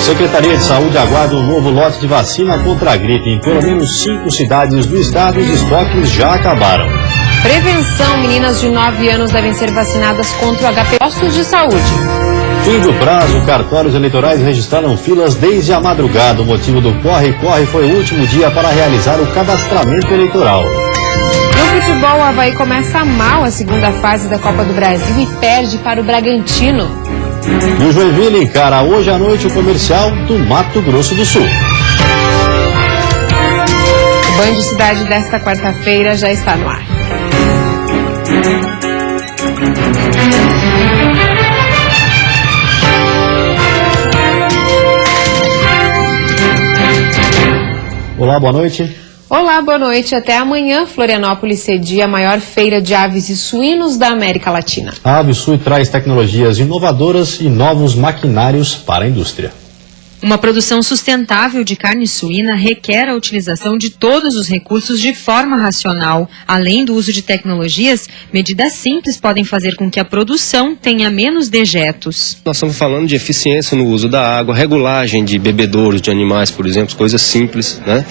Secretaria de Saúde aguarda um novo lote de vacina contra a gripe. Em pelo menos 5 cidades do estado, os estoques já acabaram. Prevenção: meninas de 9 anos devem ser vacinadas contra o HPV. Postos de saúde. Fim do prazo, cartórios eleitorais registraram filas desde a madrugada. O motivo do corre-corre foi o último dia para realizar o cadastramento eleitoral. No futebol, o Avaí começa mal a segunda fase da Copa do Brasil e perde para o Bragantino. E o Joinville encara hoje à noite o Comercial do Mato Grosso do Sul. O Band Cidade desta quarta-feira já está no ar. Olá, boa noite. Olá, boa noite. Até amanhã, Florianópolis cedia a maior feira de aves e suínos da América Latina. A AveSui traz tecnologias inovadoras e novos maquinários para a indústria. Uma produção sustentável de carne suína requer a utilização de todos os recursos de forma racional. Além do uso de tecnologias, medidas simples podem fazer com que a produção tenha menos dejetos. Nós estamos falando de eficiência no uso da água, regulagem de bebedouros de animais, por exemplo, coisas simples, né?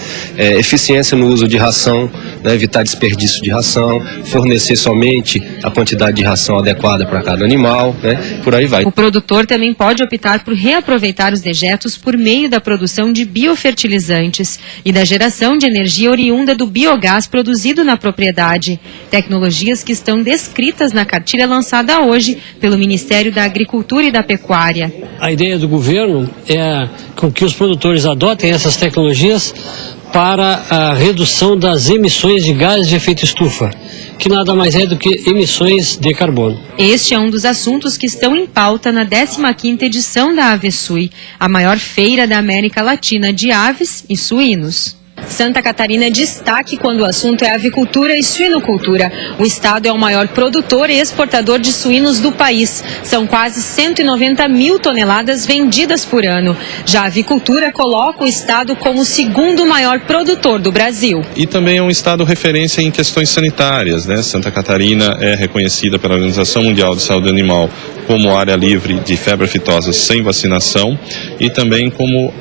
Eficiência no uso de ração, né? Evitar desperdício de ração, fornecer somente a quantidade de ração adequada para cada animal, né? Por aí vai. O produtor também pode optar por reaproveitar os dejetos por meio da produção de biofertilizantes e da geração de energia oriunda do biogás produzido na propriedade. Tecnologias que estão descritas na cartilha lançada hoje pelo Ministério da Agricultura e da Pecuária. A ideia do governo é com que os produtores adotem essas tecnologias para a redução das emissões de gases de efeito estufa, que nada mais é do que emissões de carbono. Este é um dos assuntos que estão em pauta na 15ª edição da AveSui, a maior feira da América Latina de aves e suínos. Santa Catarina é destaque quando o assunto é avicultura e suinocultura. O estado é o maior produtor e exportador de suínos do país. São quase 190 mil toneladas vendidas por ano. Já a avicultura coloca o estado como o segundo maior produtor do Brasil. E também é um estado referência em questões sanitárias, né? Santa Catarina é reconhecida pela Organização Mundial de Saúde Animal como área livre de febre aftosa sem vacinação e também como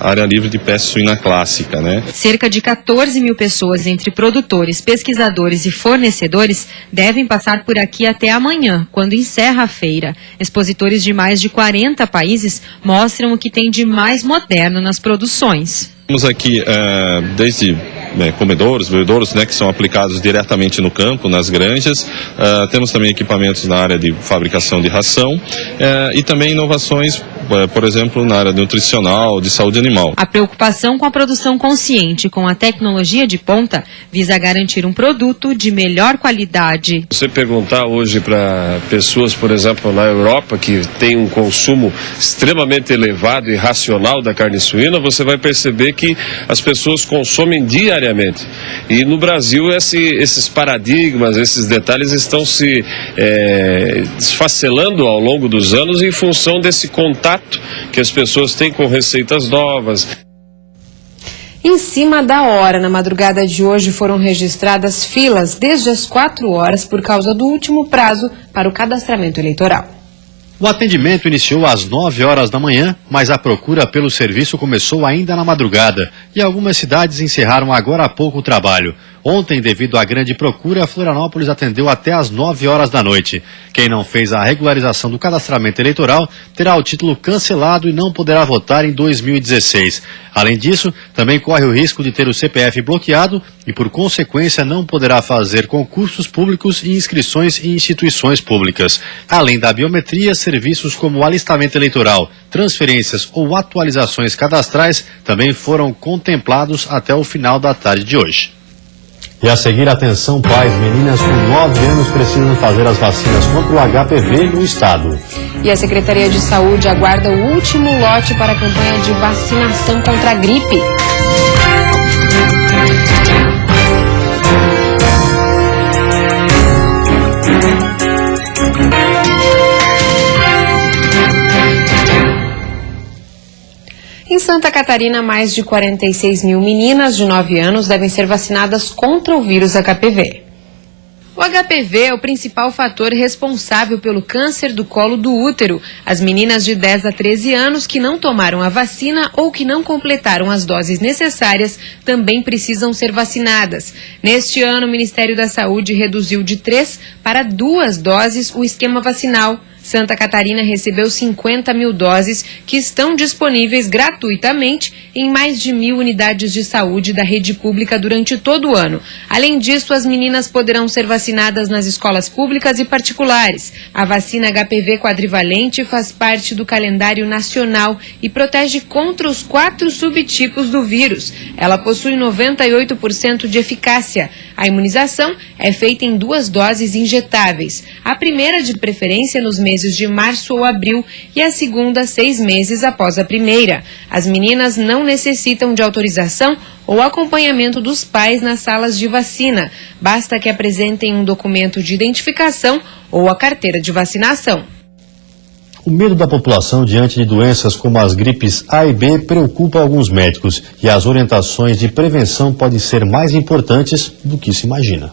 área livre de peste suína clássica, né? Cerca de 14 mil pessoas, entre produtores, pesquisadores e fornecedores, devem passar por aqui até amanhã, quando encerra a feira. Expositores de mais de 40 países mostram o que tem de mais moderno nas produções. Temos aqui desde comedouros, bebedouros, né, que são aplicados diretamente no campo, nas granjas. Temos também equipamentos na área de fabricação de ração e também inovações, por exemplo, na área nutricional, de saúde animal. A preocupação com a produção consciente com a tecnologia de ponta visa garantir um produto de melhor qualidade. Você perguntar hoje para pessoas, por exemplo, na Europa, que tem um consumo extremamente elevado e racional da carne suína, você vai perceber que as pessoas consomem diariamente. E no Brasil esses paradigmas, esses detalhes estão se desfacelando ao longo dos anos em função desse contato que as pessoas têm com receitas novas. Em cima da hora, na madrugada de hoje, foram registradas filas desde as 4 horas por causa do último prazo para o cadastramento eleitoral. O atendimento iniciou às 9 horas da manhã, mas a procura pelo serviço começou ainda na madrugada e algumas cidades encerraram agora há pouco o trabalho. Ontem, devido à grande procura, Florianópolis atendeu até às 9 horas da noite. Quem não fez a regularização do cadastramento eleitoral terá o título cancelado e não poderá votar em 2016. Além disso, também corre o risco de ter o CPF bloqueado e, por consequência, não poderá fazer concursos públicos e inscrições em instituições públicas. Além da biometria, serviços como o alistamento eleitoral, transferências ou atualizações cadastrais também foram contemplados até o final da tarde de hoje. E a seguir, atenção pais, meninas com 9 anos precisam fazer as vacinas contra o HPV no estado. E a Secretaria de Saúde aguarda o último lote para a campanha de vacinação contra a gripe. Em Santa Catarina, mais de 46 mil meninas de 9 anos devem ser vacinadas contra o vírus HPV. O HPV é o principal fator responsável pelo câncer do colo do útero. As meninas de 10 a 13 anos que não tomaram a vacina ou que não completaram as doses necessárias também precisam ser vacinadas. Neste ano, o Ministério da Saúde reduziu de 3 para 2 doses o esquema vacinal. Santa Catarina recebeu 50 mil doses que estão disponíveis gratuitamente em mais de 1.000 unidades de saúde da rede pública durante todo o ano. Além disso, as meninas poderão ser vacinadas nas escolas públicas e particulares. A vacina HPV quadrivalente faz parte do calendário nacional e protege contra os 4 subtipos do vírus. Ela possui 98% de eficácia. A imunização é feita em 2 doses injetáveis. A primeira, de preferência, nos meses de março ou abril, e a segunda 6 meses após a primeira. As meninas não necessitam de autorização ou acompanhamento dos pais nas salas de vacina. Basta que apresentem um documento de identificação ou a carteira de vacinação. O medo da população diante de doenças como as gripes A e B preocupa alguns médicos e as orientações de prevenção podem ser mais importantes do que se imagina.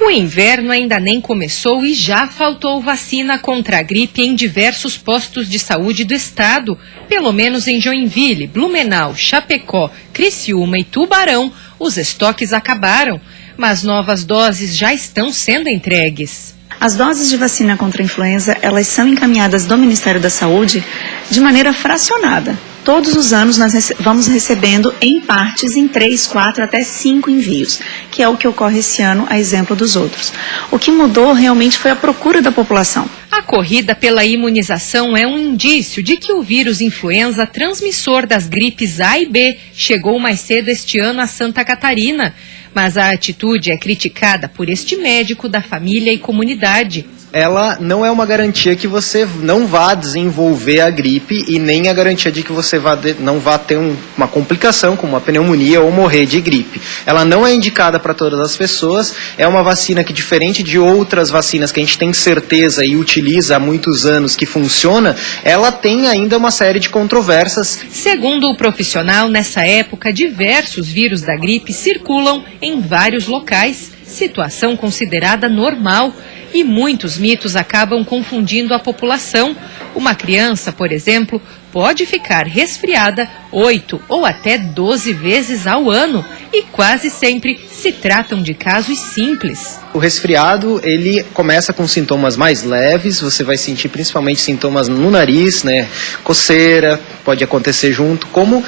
O inverno ainda nem começou e já faltou vacina contra a gripe em diversos postos de saúde do estado. Pelo menos em Joinville, Blumenau, Chapecó, Criciúma e Tubarão, os estoques acabaram, mas novas doses já estão sendo entregues. As doses de vacina contra a influenza, elas são encaminhadas do Ministério da Saúde de maneira fracionada. Todos os anos nós vamos recebendo em partes, em 3, 4, até 5 envios, que é o que ocorre esse ano, a exemplo dos outros. O que mudou realmente foi a procura da população. A corrida pela imunização é um indício de que o vírus influenza, transmissor das gripes A e B, chegou mais cedo este ano a Santa Catarina. Mas a atitude é criticada por este médico da família e comunidade. Ela não é uma garantia que você não vá desenvolver a gripe e nem a garantia de que você não vá ter uma complicação como uma pneumonia ou morrer de gripe. Ela não é indicada para todas as pessoas, é uma vacina que, diferente de outras vacinas que a gente tem certeza e utiliza há muitos anos que funciona, ela tem ainda uma série de controvérsias. Segundo o profissional, nessa época, diversos vírus da gripe circulam em vários locais, situação considerada normal. E muitos mitos acabam confundindo a população. Uma criança, por exemplo, pode ficar resfriada 8 ou até 12 vezes ao ano e quase sempre se tratam de casos simples. O resfriado, ele começa com sintomas mais leves, você vai sentir principalmente sintomas no nariz, coceira, pode acontecer junto, como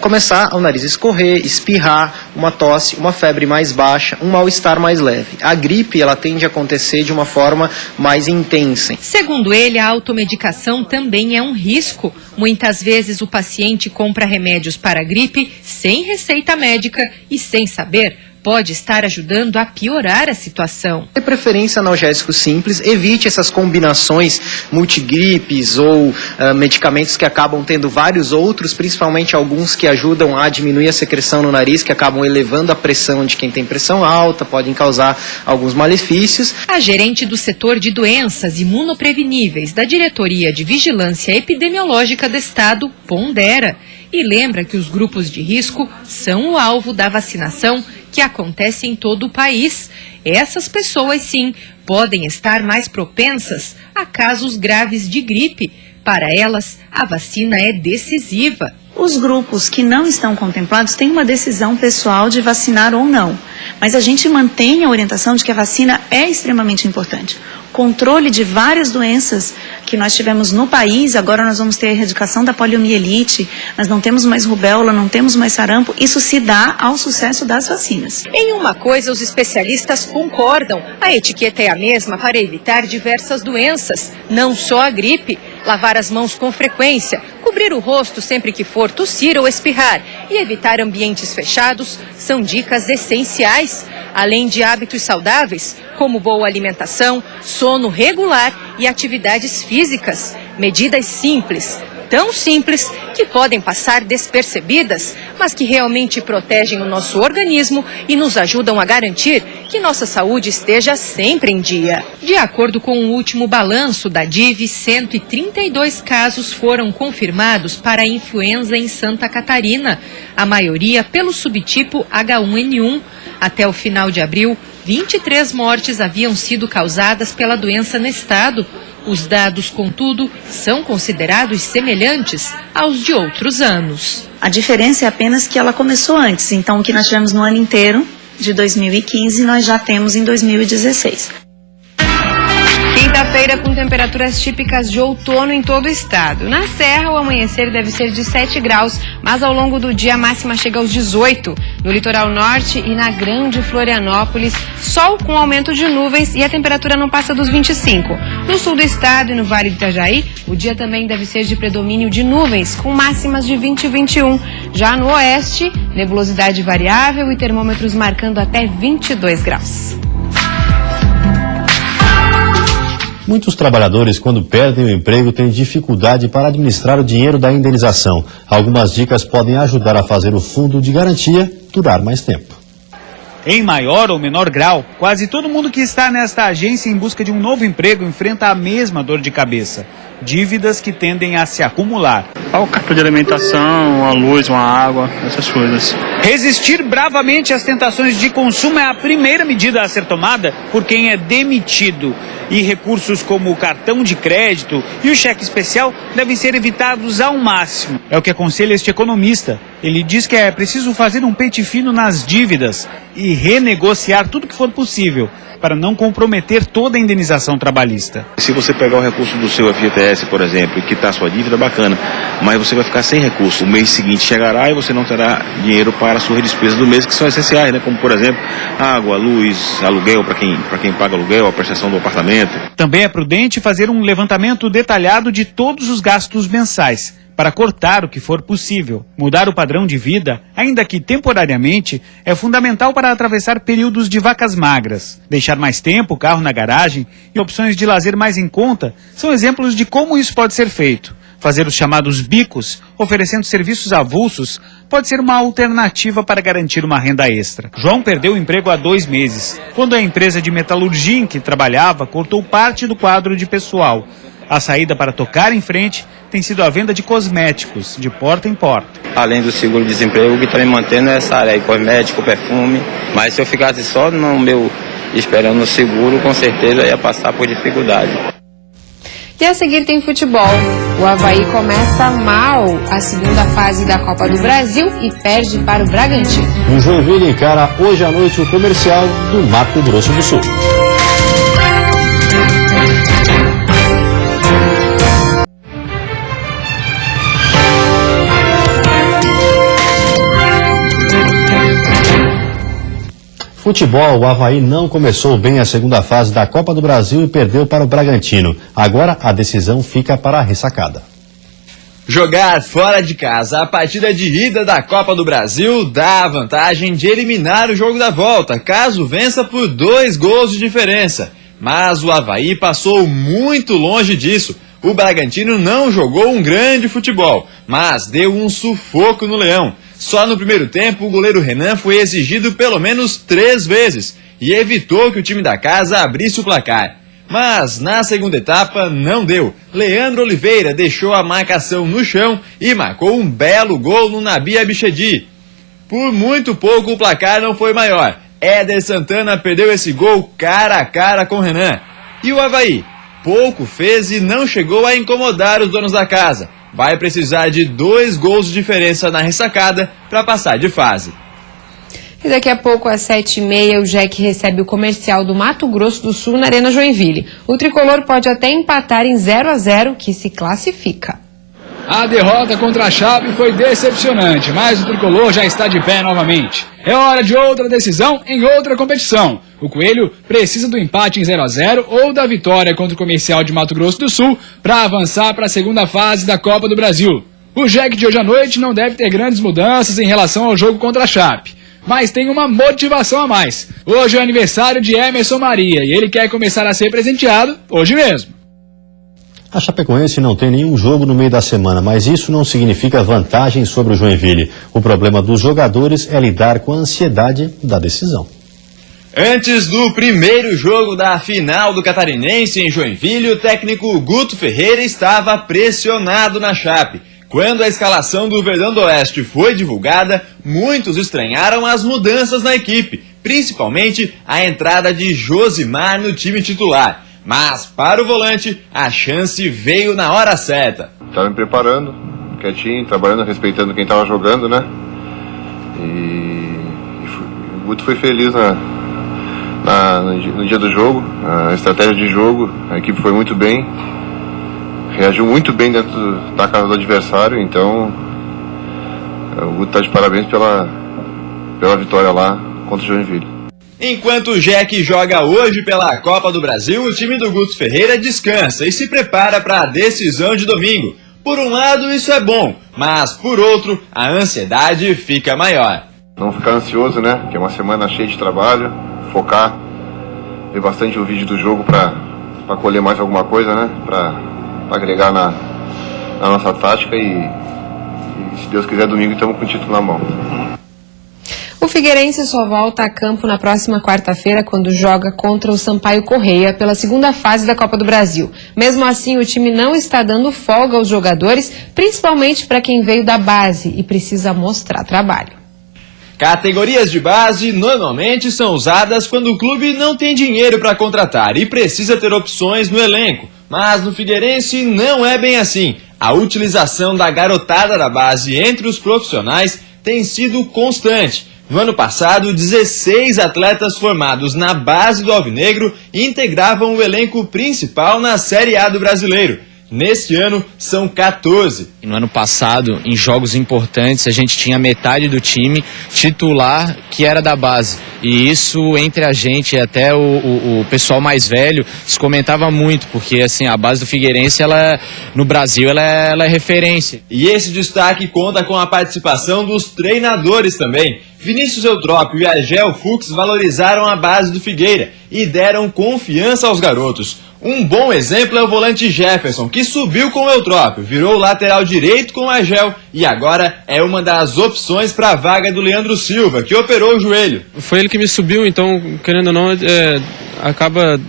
começar o nariz escorrer, espirrar, uma tosse, uma febre mais baixa, um mal-estar mais leve. A gripe, ela tende a acontecer de uma forma mais intensa. Segundo ele, a automedicação também é um risco. Muitas vezes o paciente compra remédios para a gripe sem receita médica e sem saber. Pode estar ajudando a piorar a situação. De preferência analgésico simples, evite essas combinações multigripes ou medicamentos que acabam tendo vários outros, principalmente alguns que ajudam a diminuir a secreção no nariz, que acabam elevando a pressão de quem tem pressão alta, podem causar alguns malefícios. A gerente do setor de doenças imunopreveníveis da Diretoria de Vigilância Epidemiológica do Estado pondera e lembra que os grupos de risco são o alvo da vacinação que acontece em todo o país. Essas pessoas, sim, podem estar mais propensas a casos graves de gripe. Para elas, a vacina é decisiva. Os grupos que não estão contemplados têm uma decisão pessoal de vacinar ou não. Mas a gente mantém a orientação de que a vacina é extremamente importante. Controle de várias doenças que nós tivemos no país, agora nós vamos ter a erradicação da poliomielite, nós não temos mais rubéola, não temos mais sarampo, isso se dá ao sucesso das vacinas. Em uma coisa os especialistas concordam, a etiqueta é a mesma para evitar diversas doenças, não só a gripe. Lavar as mãos com frequência, cobrir o rosto sempre que for tossir ou espirrar e evitar ambientes fechados são dicas essenciais. Além de hábitos saudáveis, como boa alimentação, sono regular e atividades físicas. Medidas simples, tão simples que podem passar despercebidas, mas que realmente protegem o nosso organismo e nos ajudam a garantir que nossa saúde esteja sempre em dia. De acordo com o último balanço da DIV, 132 casos foram confirmados para a influenza em Santa Catarina, a maioria pelo subtipo H1N1. Até o final de abril, 23 mortes haviam sido causadas pela doença no estado. Os dados, contudo, são considerados semelhantes aos de outros anos. A diferença é apenas que ela começou antes, então o que nós tivemos no ano inteiro de 2015 nós já temos em 2016. Quinta-feira com temperaturas típicas de outono em todo o estado. Na Serra, o amanhecer deve ser de 7 graus, mas ao longo do dia a máxima chega aos 18. No litoral norte e na Grande Florianópolis, sol com aumento de nuvens e a temperatura não passa dos 25. No sul do estado e no Vale do Itajaí, o dia também deve ser de predomínio de nuvens, com máximas de 20 e 21. Já no oeste, nebulosidade variável e termômetros marcando até 22 graus. Muitos trabalhadores, quando perdem o emprego, têm dificuldade para administrar o dinheiro da indenização. Algumas dicas podem ajudar a fazer o fundo de garantia durar mais tempo. Em maior ou menor grau, quase todo mundo que está nesta agência em busca de um novo emprego enfrenta a mesma dor de cabeça. Dívidas que tendem a se acumular. O cartão de alimentação, a luz, uma água, essas coisas. Resistir bravamente às tentações de consumo é a primeira medida a ser tomada por quem é demitido. E recursos como o cartão de crédito e o cheque especial devem ser evitados ao máximo. É o que aconselha este economista. Ele diz que é preciso fazer um pente fino nas dívidas e renegociar tudo que for possível, para não comprometer toda a indenização trabalhista. Se você pegar o recurso do seu FGTS, por exemplo, e quitar sua dívida, bacana, mas você vai ficar sem recurso. O mês seguinte chegará e você não terá dinheiro para as suas despesas do mês, que são essenciais, né? Como, por exemplo, água, luz, aluguel para quem paga aluguel, a prestação do apartamento. Também é prudente fazer um levantamento detalhado de todos os gastos mensais, para cortar o que for possível. Mudar o padrão de vida, ainda que temporariamente, é fundamental para atravessar períodos de vacas magras. Deixar mais tempo o carro na garagem e opções de lazer mais em conta são exemplos de como isso pode ser feito. Fazer os chamados bicos, oferecendo serviços avulsos, pode ser uma alternativa para garantir uma renda extra. João perdeu o emprego há 2 meses, quando a empresa de metalurgia em que trabalhava cortou parte do quadro de pessoal. A saída para tocar em frente tem sido a venda de cosméticos, de porta em porta. Além do seguro-desemprego, o que está me mantendo é essa área aí, cosmético, perfume. Mas se eu ficasse só no meu esperando o seguro, com certeza ia passar por dificuldade. E a seguir tem futebol. O Avaí começa mal a segunda fase da Copa do Brasil e perde para o Bragantino. O Joinville encara hoje à noite o Comercial do Mato Grosso do Sul. Futebol, o Avaí não começou bem a segunda fase da Copa do Brasil e perdeu para o Bragantino. Agora a decisão fica para a ressacada. Jogar fora de casa a partida de ida da Copa do Brasil dá a vantagem de eliminar o jogo da volta, caso vença por 2 gols de diferença. Mas o Avaí passou muito longe disso. O Bragantino não jogou um grande futebol, mas deu um sufoco no Leão. Só no primeiro tempo, o goleiro Renan foi exigido pelo menos 3 vezes e evitou que o time da casa abrisse o placar. Mas na segunda etapa não deu. Leandro Oliveira deixou a marcação no chão e marcou um belo gol no Nabi Abichedi. Por muito pouco o placar não foi maior. Éder Santana perdeu esse gol cara a cara com Renan. E o Avaí? Pouco fez e não chegou a incomodar os donos da casa. Vai precisar de 2 gols de diferença na ressacada para passar de fase. E daqui a pouco, às 7h30, o Jack recebe o Comercial do Mato Grosso do Sul na Arena Joinville. O tricolor pode até empatar em 0-0, que se classifica. A derrota contra a Chape foi decepcionante, mas o tricolor já está de pé novamente. É hora de outra decisão em outra competição. O Coelho precisa do empate em 0-0 ou da vitória contra o Comercial de Mato Grosso do Sul para avançar para a segunda fase da Copa do Brasil. O Jack de hoje à noite não deve ter grandes mudanças em relação ao jogo contra a Chape, mas tem uma motivação a mais. Hoje é aniversário de Emerson Maria e ele quer começar a ser presenteado hoje mesmo. A Chapecoense não tem nenhum jogo no meio da semana, mas isso não significa vantagem sobre o Joinville. O problema dos jogadores é lidar com a ansiedade da decisão. Antes do primeiro jogo da final do Catarinense em Joinville, o técnico Guto Ferreira estava pressionado na Chape. Quando a escalação do Verdão do Oeste foi divulgada, muitos estranharam as mudanças na equipe, principalmente a entrada de Josimar no time titular. Mas para o volante, a chance veio na hora certa. Estava me preparando, quietinho, trabalhando, respeitando quem estava jogando, né? E o Guto foi feliz no dia do jogo, a estratégia de jogo, a equipe foi muito bem, reagiu muito bem dentro da casa do adversário, então o Guto está de parabéns pela vitória lá contra o Joinville. Enquanto o Jack joga hoje pela Copa do Brasil, o time do Guto Ferreira descansa e se prepara para a decisão de domingo. Por um lado, isso é bom, mas por outro, a ansiedade fica maior. Não ficar ansioso, né? Que é uma semana cheia de trabalho, focar, ver bastante o vídeo do jogo para colher mais alguma coisa, né? Para agregar na nossa tática e se Deus quiser, domingo estamos com o título na mão. O Figueirense só volta a campo na próxima quarta-feira, quando joga contra o Sampaio Corrêa pela segunda fase da Copa do Brasil. Mesmo assim, o time não está dando folga aos jogadores, principalmente para quem veio da base e precisa mostrar trabalho. Categorias de base normalmente são usadas quando o clube não tem dinheiro para contratar e precisa ter opções no elenco. Mas no Figueirense não é bem assim. A utilização da garotada da base entre os profissionais tem sido constante. No ano passado, 16 atletas formados na base do Alvinegro integravam o elenco principal na Série A do Brasileiro. Neste ano, são 14. No ano passado, em jogos importantes, a gente tinha metade do time titular que era da base. E isso, entre a gente e até o pessoal mais velho, se comentava muito, porque assim, a base do Figueirense, no Brasil, ela é referência. E esse destaque conta com a participação dos treinadores também. Vinícius Eutrópio e Agel Fux valorizaram a base do Figueira e deram confiança aos garotos. Um bom exemplo é o volante Jefferson, que subiu com o Eutrópio, virou lateral direito com o Agel e agora é uma das opções para a vaga do Leandro Silva, que operou o joelho. Foi ele que me subiu, então, querendo ou não, acaba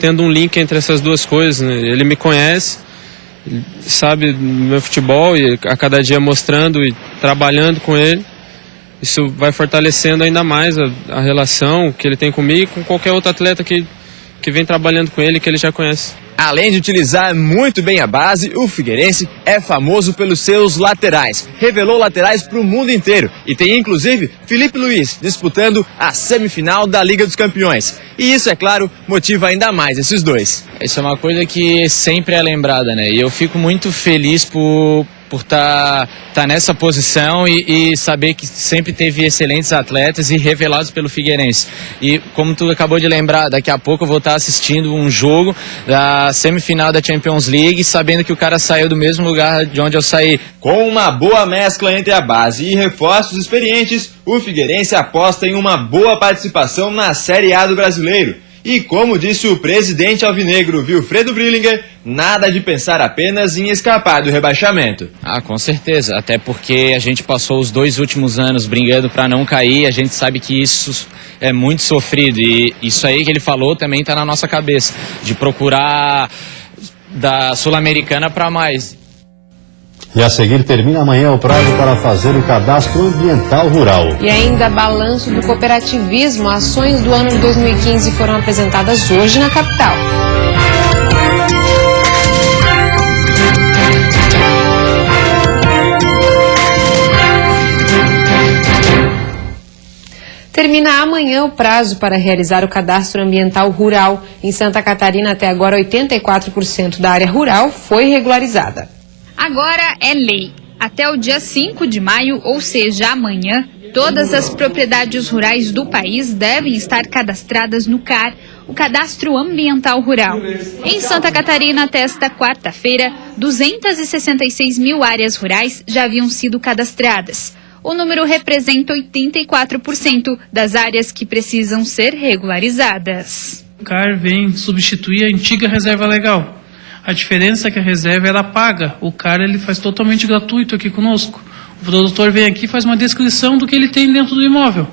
tendo um link entre essas duas coisas, né? Ele me conhece, sabe do meu futebol e a cada dia mostrando e trabalhando com ele. Isso vai fortalecendo ainda mais a relação que ele tem comigo e com qualquer outro atleta que vem trabalhando com ele, que ele já conhece. Além de utilizar muito bem a base, o Figueirense é famoso pelos seus laterais. Revelou laterais para o mundo inteiro e tem inclusive Felipe Luiz disputando a semifinal da Liga dos Campeões. E isso, é claro, motiva ainda mais esses dois. Isso é uma coisa que sempre é lembrada, né? E eu fico muito feliz por estar nessa posição e saber que sempre teve excelentes atletas e revelados pelo Figueirense. E como tu acabou de lembrar, daqui a pouco eu vou estar assistindo um jogo da semifinal da Champions League, sabendo que o cara saiu do mesmo lugar de onde eu saí. Com uma boa mescla entre a base e reforços experientes, o Figueirense aposta em uma boa participação na Série A do Brasileiro. E como disse o presidente alvinegro Wilfredo Brillinger, nada de pensar apenas em escapar do rebaixamento. Ah, com certeza, até porque a gente passou os 2 últimos anos brigando para não cair, a gente sabe que isso é muito sofrido e isso aí que ele falou também está na nossa cabeça, de procurar da Sul-Americana para mais. E a seguir termina amanhã o prazo para fazer o cadastro ambiental rural. E ainda balanço do cooperativismo, ações do ano de 2015 foram apresentadas hoje na capital. Termina amanhã o prazo para realizar o cadastro ambiental rural. Em Santa Catarina, até agora, 84% da área rural foi regularizada. Agora é lei. Até o dia 5 de maio, ou seja, amanhã, todas as propriedades rurais do país devem estar cadastradas no CAR, o Cadastro Ambiental Rural. Em Santa Catarina, até esta quarta-feira, 266 mil áreas rurais já haviam sido cadastradas. O número representa 84% das áreas que precisam ser regularizadas. O CAR vem substituir a antiga reserva legal. A diferença é que a reserva ela paga, o CAR ele faz totalmente gratuito aqui conosco. O produtor vem aqui e faz uma descrição do que ele tem dentro do imóvel.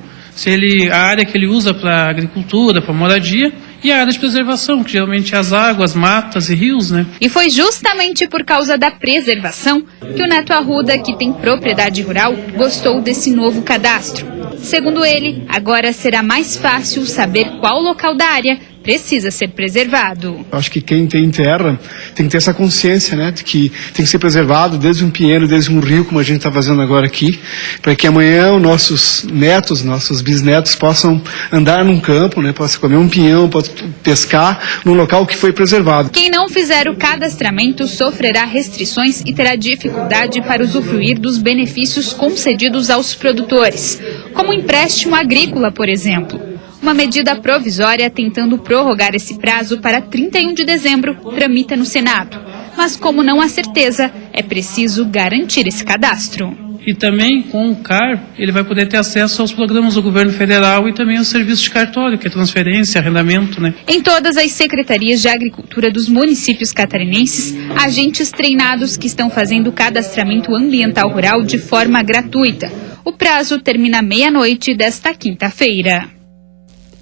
A área que ele usa para agricultura, para moradia, e a área de preservação, que geralmente é as águas, matas e rios, né? E foi justamente por causa da preservação que o Neto Arruda, que tem propriedade rural, gostou desse novo cadastro. Segundo ele, agora será mais fácil saber qual local da área precisa ser preservado. Acho que quem tem terra tem que ter essa consciência, né, de que tem que ser preservado desde um pinheiro, desde um rio, como a gente está fazendo agora aqui, para que amanhã os nossos netos, nossos bisnetos possam andar num campo, né, possam comer um pinhão, possam pescar num local que foi preservado. Quem não fizer o cadastramento sofrerá restrições e terá dificuldade para usufruir dos benefícios concedidos aos produtores, como o empréstimo agrícola, por exemplo. Uma medida provisória tentando prorrogar esse prazo para 31 de dezembro tramita no Senado. Mas como não há certeza, é preciso garantir esse cadastro. E também com o CAR, ele vai poder ter acesso aos programas do governo federal e também aos serviços de cartório, que é transferência, arrendamento, né? Em todas as secretarias de agricultura dos municípios catarinenses, agentes treinados que estão fazendo o cadastramento ambiental rural de forma gratuita. O prazo termina meia-noite desta quinta-feira.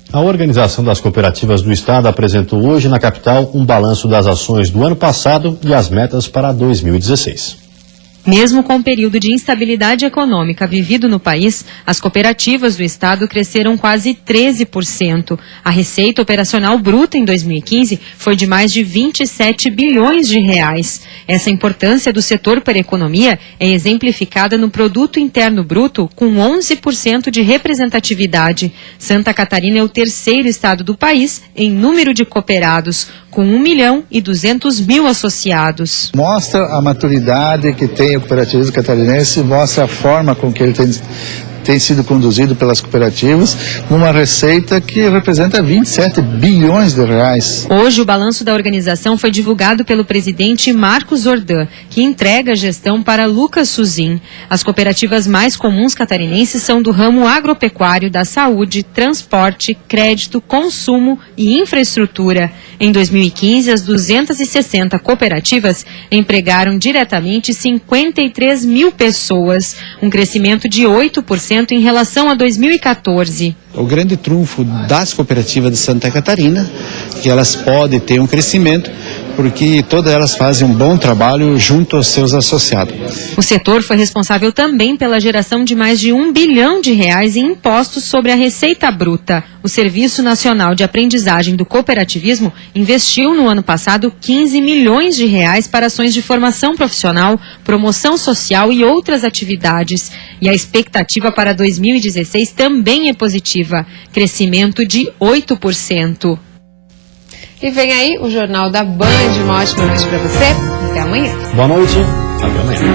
A Organização das Cooperativas do Estado apresentou hoje na capital um balanço das ações do ano passado e as metas para 2016. Mesmo com o período de instabilidade econômica vivido no país, as cooperativas do Estado cresceram quase 13%. A receita operacional bruta em 2015 foi de mais de 27 bilhões de reais. Essa importância do setor para a economia é exemplificada no Produto Interno Bruto, com 11% de representatividade. Santa Catarina é o terceiro estado do país em número de cooperados, com 1.200.000 associados. Mostra a maturidade que tem o cooperativismo catarinense, mostra a forma com que ele tem sido conduzido pelas cooperativas, numa receita que representa 27 bilhões de reais. Hoje, o balanço da organização foi divulgado pelo presidente Marcos Ordan, que entrega a gestão para Lucas Suzin. As cooperativas mais comuns catarinenses são do ramo agropecuário, da saúde, transporte, crédito, consumo e infraestrutura. Em 2015, as 260 cooperativas empregaram diretamente 53 mil pessoas, um crescimento de 8% em relação a 2014. O grande trunfo das cooperativas de Santa Catarina, que elas podem ter um crescimento, porque todas elas fazem um bom trabalho junto aos seus associados. O setor foi responsável também pela geração de mais de R$1 bilhão em impostos sobre a receita bruta. O Serviço Nacional de Aprendizagem do Cooperativismo investiu no ano passado R$15 milhões para ações de formação profissional, promoção social e outras atividades. E a expectativa para 2016 também é positiva, crescimento de 8%. E vem aí o Jornal da Band. Uma ótima noite para você. Até amanhã. Boa noite. Até amanhã.